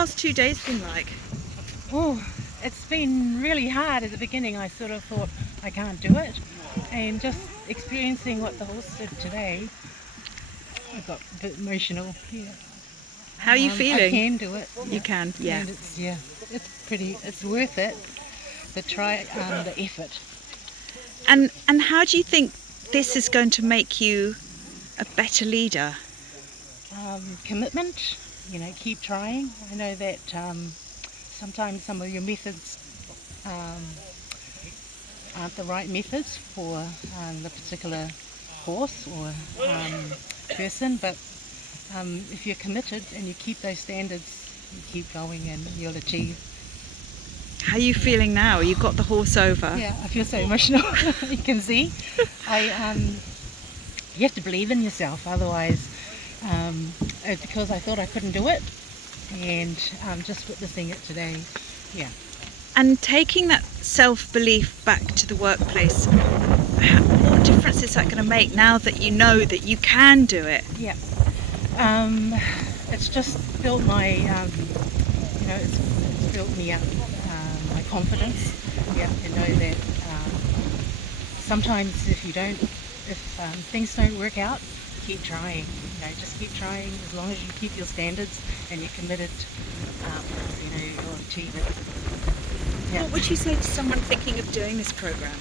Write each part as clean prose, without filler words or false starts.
last 2 days been like? Oh, it's been really hard at the beginning. I sort of thought I can't do it, and just experiencing what the horse did today, I got a bit emotional. Yeah, How are you I feeling? can do it. You can, yeah. And it's worth it. The effort. And how do you think this is going to make you a better leader? Commitment. Keep trying. I know that sometimes some of your methods um, aren't the right methods for the particular horse or person, but if you're committed and you keep those standards, you keep going and you'll achieve. How are you feeling now? You got the horse over. Yeah, I feel so emotional. You can see. You have to believe in yourself, otherwise, because I thought I couldn't do it, and just witnessing it today, yeah. And taking that self-belief back to the workplace, what difference is that going to make now that you know that you can do it? Yeah. It's just built my, it's built me up, my confidence. Yeah, to know that sometimes if things don't work out, keep trying. Just keep trying. As long as you keep your standards and you're committed, you'll achieve it. Yeah. What would you say to someone thinking of doing this program?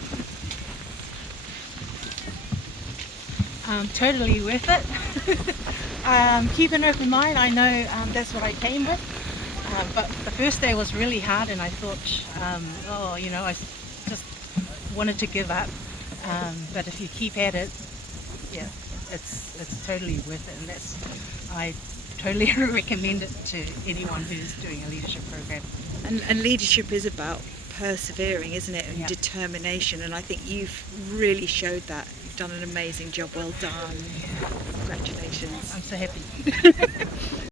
Totally worth it. Keep an open mind. I know that's what I came with, but the first day was really hard, and I thought, I just wanted to give up. But if you keep at it, yeah, it's totally worth it, and I totally recommend it to anyone who's doing a leadership program. And leadership is about persevering, isn't it, and Yeah. determination, and I think you've really showed that. You've done an amazing job. Well done. Congratulations. I'm so happy.